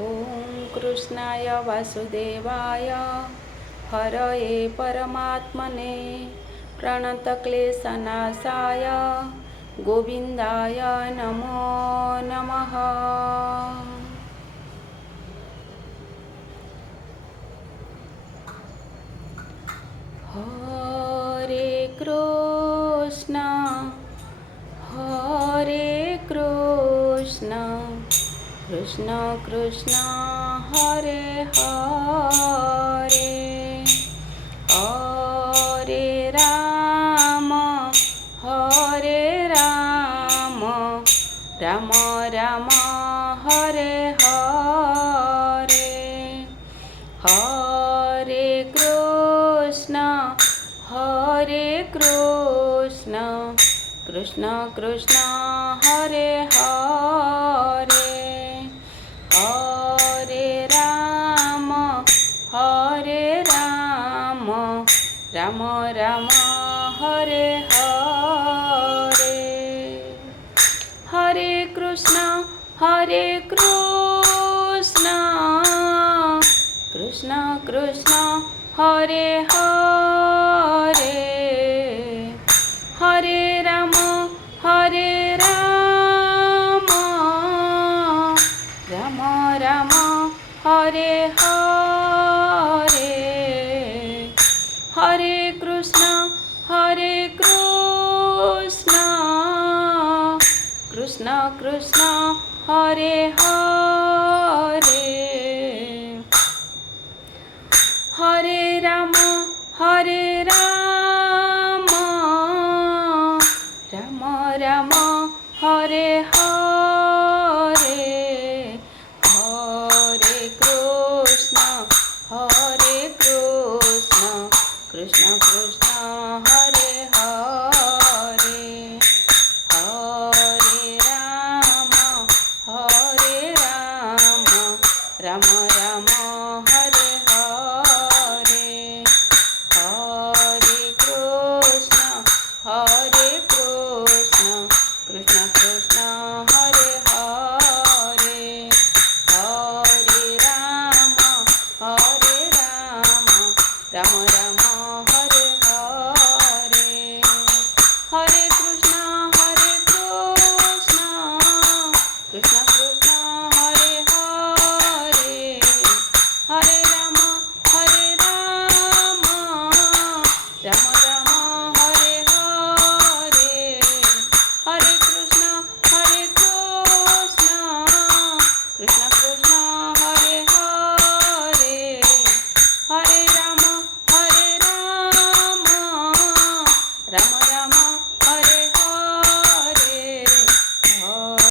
ॐ कृष्णाय वासुदेवाय हरये परमात्मने प्रणतक्लेशनाशाय गोविन्दाय नमो नमः। हरे कृष्ण कृष्ण कृष्ण हरे हरे हरे राम राम राम हरे हरे हरे कृष्ण कृष्ण कृष्ण हरे हरे हरे राम राम राम हरे हरे हरे कृष्ण कृष्ण कृष्ण हरे हरे हरे राम राम राम हरे हरे हरे कृष्ण कृष्ण कृष्ण हरे हरे हरे राम राम राम हरे हरे हरे कृष्ण कृष्ण कृष्ण हरे हरे हरे राम राम